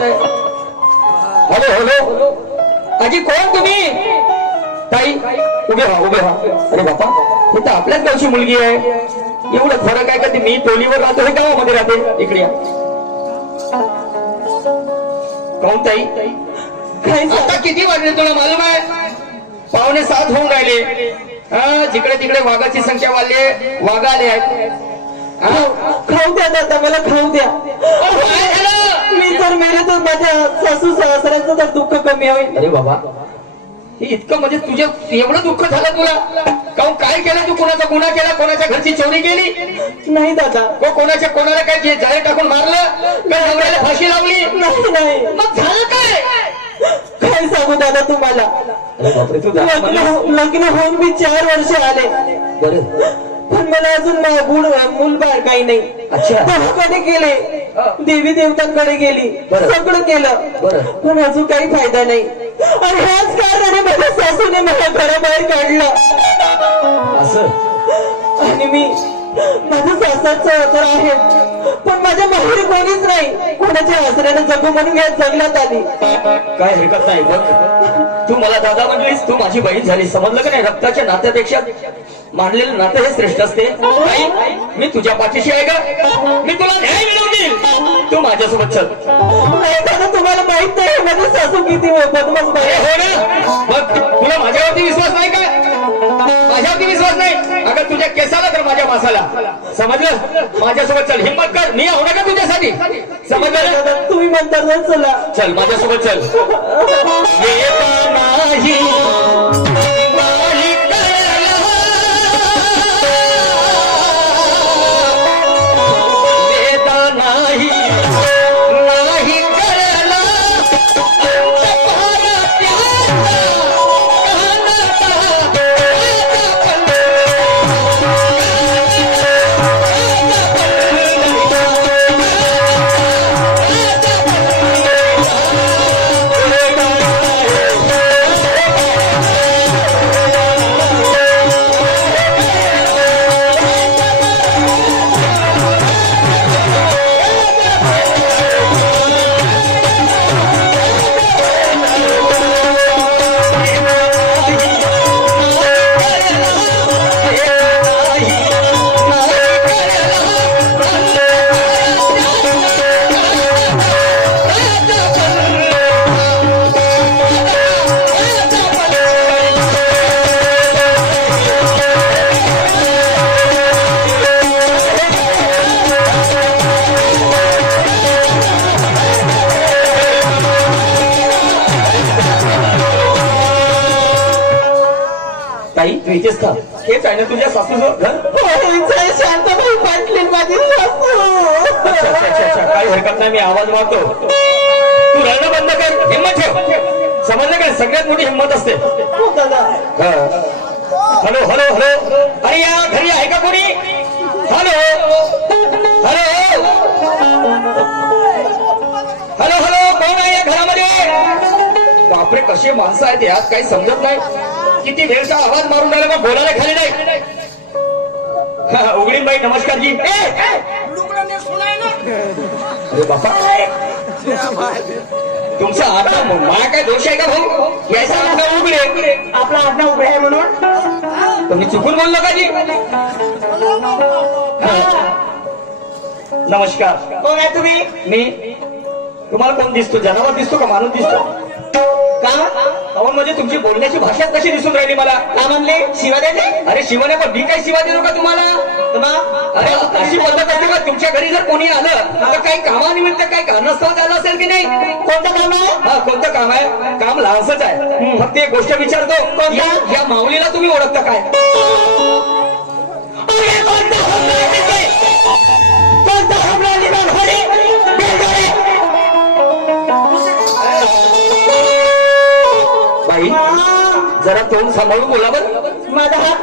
Hello hello आजी कोण तुम्ही? ताई उभे व्हा. अरे बापा हे तर आपल्याच गावची मुलगी आहे. एवढं फरक आहे का? ती मी टोलीवर राहतो हे गावामध्ये राहते. इकडे या. कोण ताई? आता किती वाजले तुला मालूम आहे? 6:45 होऊन राहिले. जिकडे तिकडे वाघाची संख्या वाढली, वाघ आले आहेत. खाऊ द्या दादा, मला खाऊ द्या. मी जर मेले तर माझ्या सासू सासऱ्याचं तर दुःख कमी होईल. अरे बाबा हे इतकं म्हणजे तुझे एवढं दुःख झालं तुला? काहून काय केलं तू? कोणाचा गुन्हा केला? कोणाच्या घरची चोरी केली? नाही दादा. कोणाला काय जाळे टाकून मारलं? काय नवऱ्याला फाशी लावली? नाही. मग झालं काय? काय सांगू दादा तुम्हाला? लग्न होऊन मी 4 वर्ष आले. पण मला अजून मूलबाळ काही नाही. देवाकडे गेले, देवी देवतांकडे गेली, सगळं केलं, पण अजून काही फायदा नाही. आणि ह्याच कारणाने माझ्या सासूने मला घराबाहेर काढलं. आणि मी माझं सासरचं तर आहे, पण माझ्या माहेरी कोणीच नाही. कोणाच्या आसऱ्याने जगू म्हणून या जंगलात आली. काय हरकत नाही. बघ तू मला दादा म्हणलीस, तू माझी बहीण झाली. समजलं का नाही? रक्ताच्या नात्यापेक्षा मानलेलं नातं हे श्रेष्ठ असते. मी तुझ्या पाठीशी आहे का? मी तुला न्याय मिळवतील. तू माझ्यासोबत चल. तुम्हाला माहित नाही माझी सासू किती बदमाश बाई हो ना? मग तुला माझ्यावरती विश्वास नाही का? माझ्यावरती विश्वास नाही? अगं तुझ्या केसाला तर माझ्या मासाला. समजलं? माझ्यासोबत चल. हिम्मत कर. मी आहो ना का तुझ्यासाठी? समजलं? तुम्ही म्हणता चला. चल माझ्यासोबत चल. नाही तू इथेच थांब. हेच आहे ना तुझ्या सासूचं घर? शांताबाई पाटली माझी सासू. काही हरकत नाही. मी आवाज मारतो. तू रडणं बंद कर. हिंमत ठेव. समजलं काय? सगळ्यात मोठी हिंमत असते. Hello hello hello. अरे या घरी आहे का कोणी? Hello hello hello hello. कोण आहे या घरामध्ये? बापरे कशी माणसं आहेत यात, काही समजत नाही. किती वेळचा आवाज मारून राहिला मग बोलायला खाली नाही. उघडीन बाई नमस्कार जी. अरे बापा तुमचा आडनाव मला काय दोष आहे का भाऊ? याचा आडनाव उघडे. आपला आडनाव उघडे आहे म्हणून तुम्ही चुकून बोललो का जी? नमस्कार. कोण आहे तुम्ही? मी. तुम्हाला कोण दिसतो? जनावर दिसतो का माणूस दिसतो? का? म्हणजे तुमची बोलण्याची भाषा कशी दिसून राहिली मला? का म्हणले? शिवा द्यायचे? अरे शिवाने पण मी काही शिवा देतो का तुम्हाला? अरे अशी पद्धत असते का? तुमच्या घरी जर कोणी आलं तर काही कामानिमित्त काही कारणास्तव झालं असेल की नाही? कोणतं काम आहे? कोणतं काम आहे? काम लहानच आहे. फक्त एक गोष्ट विचारतो. या माऊलीला तुम्ही ओळखता काय? बाई जरा तोंड सांभाळून बोला बरं. माझा हात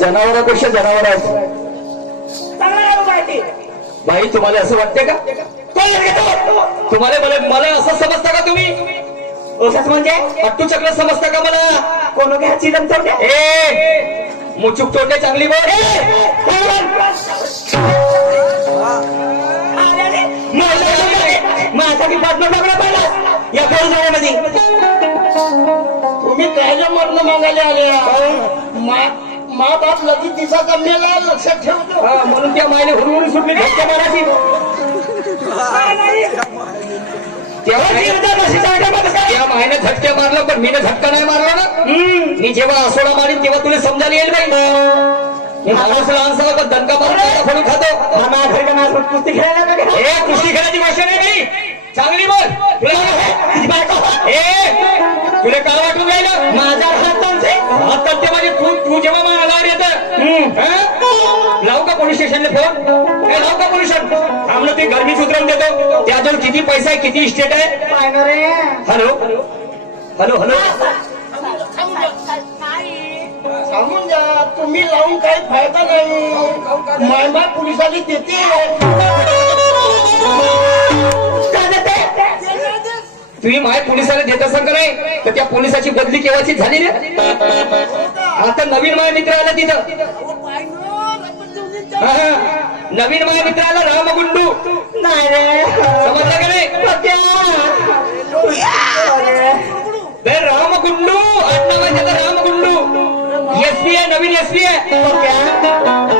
जनावरांपेक्षा जनावर आहेत. बाई तुम्हाला असं वाटते का? तुम्हाला मला असं समजता का तुम्ही? ओसास म्हणजे अट्टू चक्र समजतं का मला? कोण घ्यायची दम तोडणे ए मुचुक तोडणे चांगली बोल. माझ्यासाठी पद्म पकडा पहिला या फोन जाण्यामध्ये. तुम्ही कायला मरण मागायला आले मा बाप लगेच तिचा जमलेला लक्षात ठेवतो. हा, म्हणून त्या मायने हुरहुरी सुटली धक्का मारायची. त्या मायने झटके मारलं पण मीने झटका नाही मारला ना. मी जेव्हा असोडा मारीन तेव्हा तुला समजायला येईल बाई. मी माणूस लहानसा पण दणका मारून फोडून खातो. मामा घरी का माझं कुस्ती खेळायला का काय? ए कुस्ती खेळायची भाषा नाही बाई. चांगली बोल. तुझी बायको तुला काय वाटून राहिलं? माझा हात तोंडचे. आता ते म्हणजे तू जेव्हा मला लाड येतं लावू का पोलीस स्टेशनला फोन? ए लावू का पोलीस स्टेशन? थांबलं ते गरमीच उतरवून देतो. त्याजवळ किती पैसा आहे, किती इस्टेट आहे? पाहिलं रे. Hello hello hello. सांगून द्या तुम्ही लावून काही फायदा नाही. मायमा पोलिसांनी देते. काय देते? तुम्ही माय पोलिसाला देत असाल का नाही तर त्या पोलिसाची बदली केव्हाची झाली रे? आता नवीन माय मित्र आला तिथं. हा, नवीन माय मित्र आला रामगुंडू. नाही रे. समजलं का नाही? ते रामगुंडू आडनाव आहे त्याचं रामगुंडू. एसपी आहे, नवीन एसपी आहे.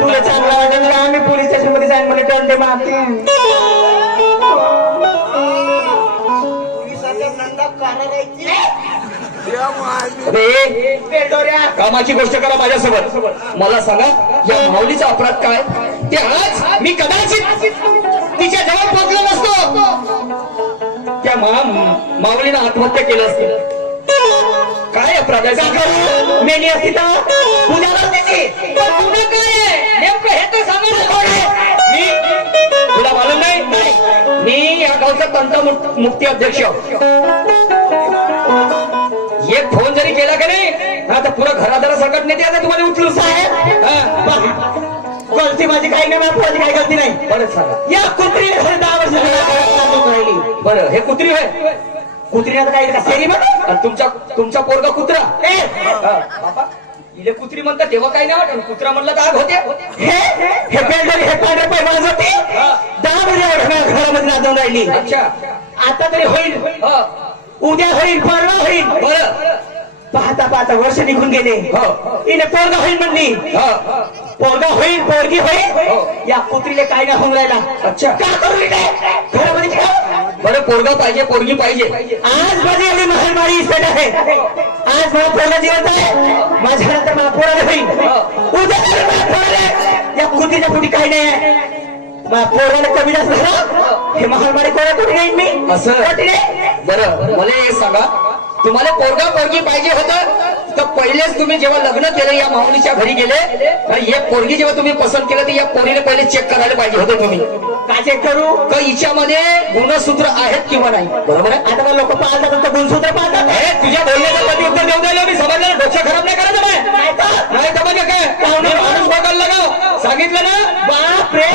तुला चांगला वाटेल का आम्ही पोलीस स्टेशन मध्ये जाईन मला दंडे मारते. पोलिसाचा नंदा करायची. अरे कामाची गोष्ट करा माझ्यासोबत. मला सांगा या माऊलीचा अपराध काय? ते आज मी कदाचित तिच्या जवळ पोहोचलो नसतो. त्या माऊलीनं आत्महत्या केलं असतं. काय अपराध आहे सांगा? मेली असती तर पूजा करते. तुला काय आहे? नेमकं हे तर सांगा ना कोण आहे? मी तुला मालूम नाही? मी या गावचा तंटा मुक्ती अध्यक्ष. एक फोन जरी केला का नाही आता पुरा घरादारा सकट नेते आता तुम्हाला उचलून साहेब. गलती माझी काही नाही. माझी काही गलती नाही. बरं सांगा. या कुत्री 10 वर्ष राहिली. बरं हे कुत्री आहे. कुत्री आता काय शेरी बघ. आणि तुमचा पोरगा कुत्रा. बाबा इले कुत्री म्हणतात तेव्हा काही नाही वाटत. कुत्रा म्हणलं तर आग होते. हे बेल्डर हे पांढरे पैमाज होती 10 वर्ष घरामध्ये नाचवून राहिली. अच्छा आता तरी होईल. उद्या होईल, परवा होईल. बरं पाहता पाहता वर्ष निघून गेले. हिने पोरगा होईल म्हणली. पोरगा होईल, पोरगी होईल. या कुत्रीले काय नाही होऊन राहिला. अच्छा का करू घरामध्ये ठेव. बरं पोरगा पाहिजे, पोरगी पाहिजे. आज माझी एवढी महामारी इस्टेट आहे. आज मला पोरगा जिवंत आहे. माझ्या नंतर मला पोराला होईल. उद्या मला पोराला. या कुत्रीच्या पुढे काही नाही आहे. मला पोराला कमी जास्त झालं हे महामारी कोणाकडे येईन मी असं. नाही. बरं मला हे सांगा तुम्हाला पोरगा पोरगी पाहिजे होतं तर पहिलेच तुम्ही जेव्हा लग्न केलं या माऊलीच्या घरी गेले हे पोरगी जेव्हा तुम्ही पसंत केलं तर या पोरीने पहिले चेक करायला पाहिजे होतं तुम्ही. काय चेक करू? का हिच्यामध्ये गुणसूत्र आहेत किंवा नाही. बरोबर आहे. आता लोक पाहतात तर गुणसूत्र पाहतात. हे तुझ्या बोलण्याचं प्रति उत्तर देऊ द्यायला मी समजलं. डोक्या खराब नाही करायचं नाही तर म्हणजे काय माणूस बघायला लगाव. सांगितलं ना. बाप रे.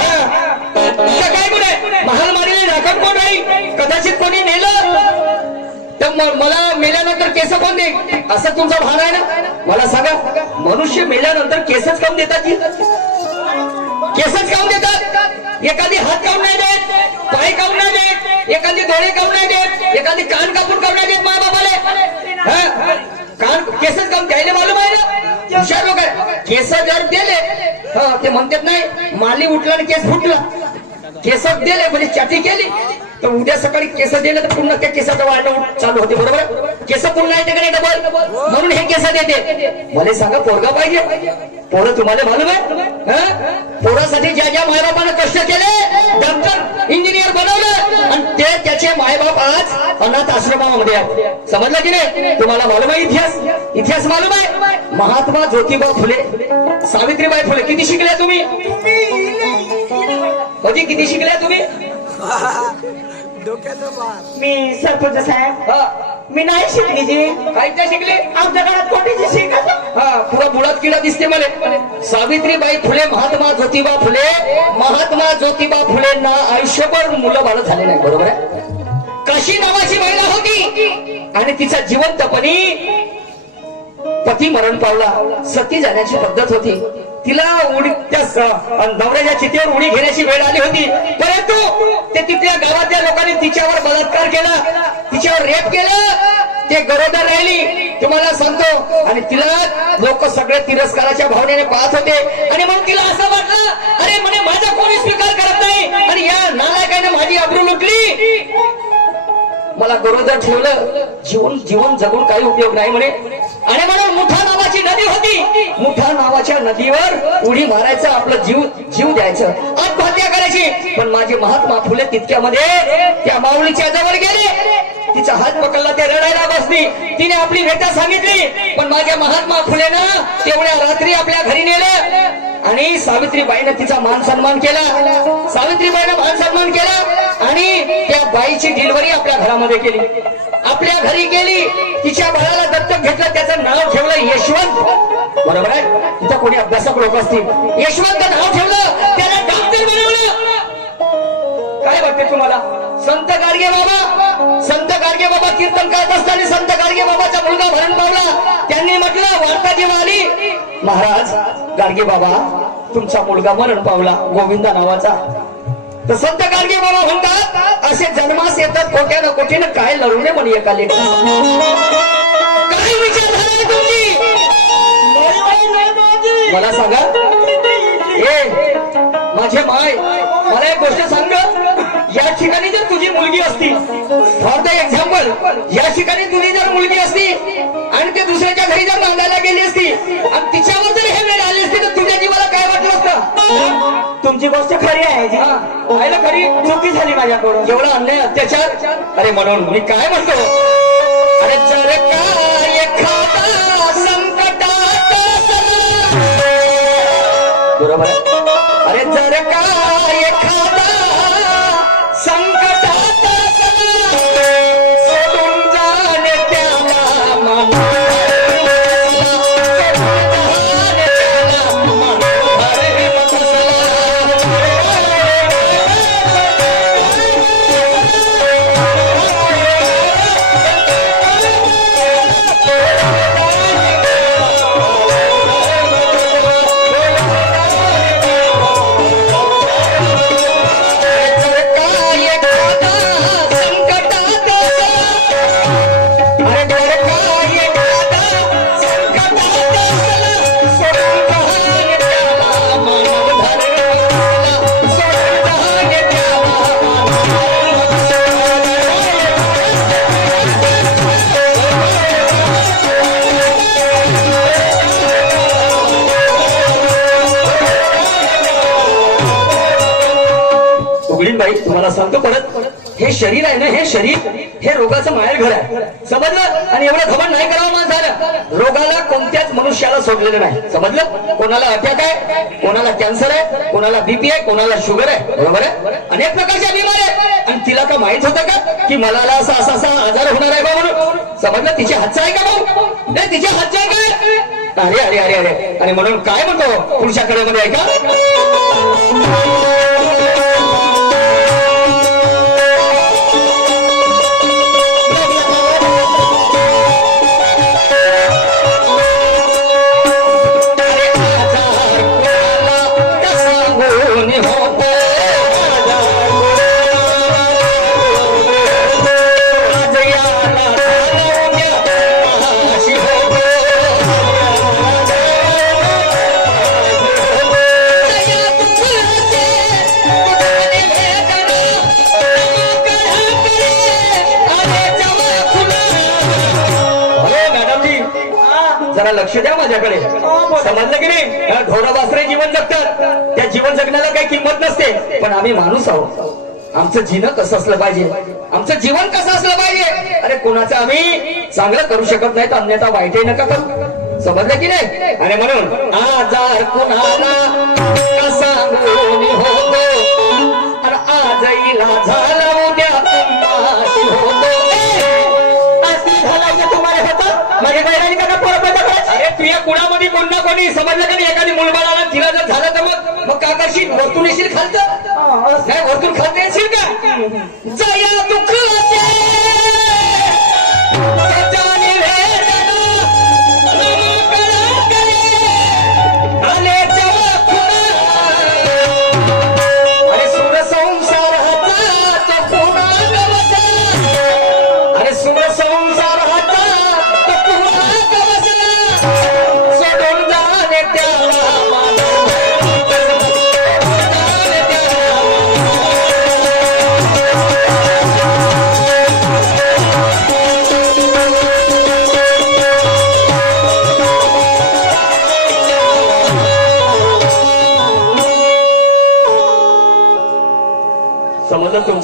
काय गुन्हे महालमारीने राखण कोण राहील? कदाचित कोणी नेलं तर मला मेल्यानंतर केस कोण दे असं तुमचा भान आहे ना. मला सांगा मनुष्य मेल्यानंतर केसच काऊन देतात की? केसच काऊन देतात? एखादी हात काऊन नाही देत, पाय काऊन नाही देत, एखादी डोळे काऊन नाही देत, एखादी कान कापून काऊन नाही देत माय बाबाले? कान केसच काऊन द्यायला मालूम आहे ना. हुशार लोक आहे. केस जर दिले ते म्हणतात नाही माली उठला आणि केस फुटला. केस दिले म्हणजे चाटी केली तर उद्या सकाळी केस दिले तर पुन्हा त्या केसाचं वाढणं चालू होते. बरोबर. केस पुन्हा येते का नाही डबल म्हणून हे केस देते. मला सांगा पोरगा पाहिजे. पोरं तुम्हाला मालूम आहे पोरासाठी ज्या ज्या मायबापानं कष्ट केले डॉक्टर इंजिनियर बनवलं आणि ते त्याचे मायबाप आज अनाथ आश्रमामध्ये आहेत. समजलं की नाही? तुम्हाला मालूम आहे इतिहास मालूम आहे. महात्मा ज्योतिबा फुले, सावित्रीबाई फुले किती शिकल्या तुम्ही? होती किती शिकल्या तुम्ही? मी सरपंच साहेब मी नाही शिकली जी. काहीच नाही शिकले. आमच्या घरात कोणीची शिकत. पुरा बुडात किडा दिसते मला. सावित्रीबाई फुले, महात्मा ज्योतिबा फुले. महात्मा ज्योतिबा फुलेंना आयुष्यभर मुलं बाळ झाले नाही. बरोबर आहे. काशी नावाची महिला होती. आणि तिचा जिवंतपणी पती मरण पावला. सती जाण्याची पद्धत होती. तिला उडी त्या नवऱ्याच्या चितेवर उडी घेण्याची वेळ आली होती. परंतु ते तिथल्या गावातल्या लोकांनी तिच्यावर बलात्कार केला, तिच्यावर रेप केलं. ते गरोदर राहिली तुम्हाला सांगतो. आणि तिला लोक सगळे तिरस्काराच्या भावनेने पाहत होते. आणि मग तिला असं वाटलं, अरे म्हणे माझा कोणी स्वीकार करत नाही आणि या नालायकाने माझी अब्रू लुटली. मला गरोदर ठेवलं, जीवन जगून काही उपयोग नाही म्हणे. आणि म्हणून मुठा नावाची नदी होती. मुठा नावाच्या नदीवर उडी मारायचं, आपलं जीव द्यायचं, आत्महत्या करायची. पण माझे महात्मा फुले तितक्यामध्ये त्या माऊलीच्या जवळ गेले. तिचा हात पकडला, ते रडायला बसली. तिने आपली व्यथा सांगितली. पण माझ्या महात्मा फुलेनं तेवढ्या रात्री आपल्या घरी नेलं आणि सावित्रीबाईनं तिचा मान सन्मान केला. सावित्रीबाईनं मान सन्मान केला आणि त्या बाईची डिलिव्हरी आपल्या घरामध्ये केली, आपल्या घरी केली. तिच्या बाळाला दत्तक घेतलं, त्याचं नाव ठेवलं यशवंत. बरोबर आहे, तिथं कोणी अभ्यासक लोक असतील. यशवंत नाव ठेवलं, त्याला डॉक्टर बनवलं. काय वाटते तुम्हाला? संत गाडगे बाबा कीर्तन करत असताना संत गाडगे बाबाचा मुलगा मरण पावला. त्यांनी म्हटलं, वार्ता जेव्हा आली, महाराज गाडगे बाबा तुमचा मुलगा मरण पावला गोविंदा नावाचा. तर संत गाडगे बाबा म्हणतात, असे जन्मास येतात कोट्यानं कोटीनं, काय लढवणे म्हणे एका लेखा. काय विचारधारा आहे तुमची? मला सांगा. माझे माय, मला एक गोष्ट सांग. या ठिकाणी जर तुझी मुलगी असती, फॉर द एक्झाम्पल, या ठिकाणी तुझी जर मुलगी असती आणि ते दुसऱ्याच्या घरी जर नांदायला गेली असती आणि तिच्यावर जर हे वेळ आली असती, तर तुझ्या जीवाला काय वाटलं असतं? तुमची गोष्ट खरी आहे. पाहिलं, खरी चुकी झाली माझ्याकडून. एवढा अन्याय अत्याचार. अरे म्हणून मी काय म्हणतो, अरे जर काय एखादा संकटात बरोबर आहे. अरे जर काय एखादा संकटात सोडून जाणे त्याला बाई. तुम्हाला सांगतो परत, हे शरीर आहे ना, हे शरीर हे रोगाचं माहेर घर आहे, समजलं. आणि एवढं घमंड नाही करावं माणसाला. रोगाला कोणत्याच मनुष्याला सोडलेलं नाही, समजलं. कोणाला अटॅक आहे, कोणाला कॅन्सर आहे, कोणाला बीपी आहे, कोणाला शुगर आहे, बरोबर आहे. अनेक प्रकारच्या बिमारी आहेत. आणि तिला का माहित होतं का की मला असा आजार होणार आहे बा म्हणून? समजलं. तिच्या हातचं आहे का भाऊ? नाही, तिच्या हातचं आहे काय? अरे अरे अरे अरे. आणि म्हणून काय म्हणतो पुढच्या कडेमध्ये आहे का, जरा लक्ष द्या माझ्याकडे, समजलं की नाही. ढोराबासरे जीवन जगतात, त्या जीवन जगण्याला काही किंमत नसते. पण आम्ही माणूस आहोत, आमचं जीवन कसं असलं पाहिजे, आमचं जीवन कसं असलं पाहिजे. अरे कोणाचं आम्ही चांगलं करू शकत नाही, तर अन्यथा वाईटही नका करू, समजलं की नाही. आणि म्हणून आजार कुणाला सांगून होतो, आणि आजईला झाला उद्या तुम्हाशी होतो. तुम्हाला होतं माझ्या बहिणी का पोरं पैदा करायचं. अरे तुझ्या कुणामध्ये कोण ना कोणी, समजलं का नाही. एखादी मुलबाळ आला, तिला जर झालं तर मग काय करशील? वरतून येशील खालतं, नाही वरतून खालतं येशील का? जया दुःख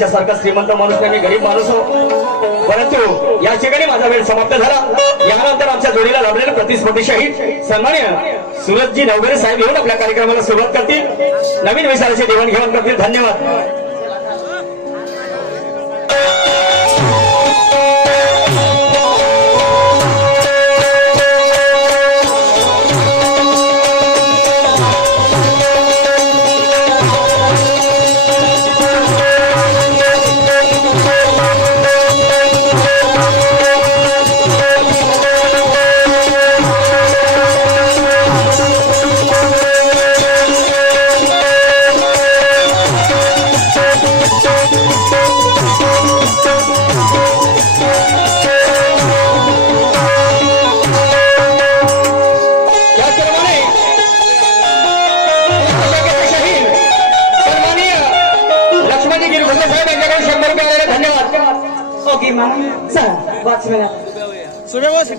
तुमच्यासारखा श्रीमंत माणूस नाही, मी गरीब माणूस हो. परंतु या ठिकाणी माझा वेळ समाप्त झाला. यानंतर आमच्या जोडीला लाभलेले प्रतिस्पर्धी शहीद सन्मान्य सुरजजी नवघरे साहेब येऊन आपल्या कार्यक्रमाला सुरुवात करतील. नवीन विचाराचे देवाणघेवाण करतील. धन्यवाद. ओके मग चला वॉचमॅन सूर्यवंशी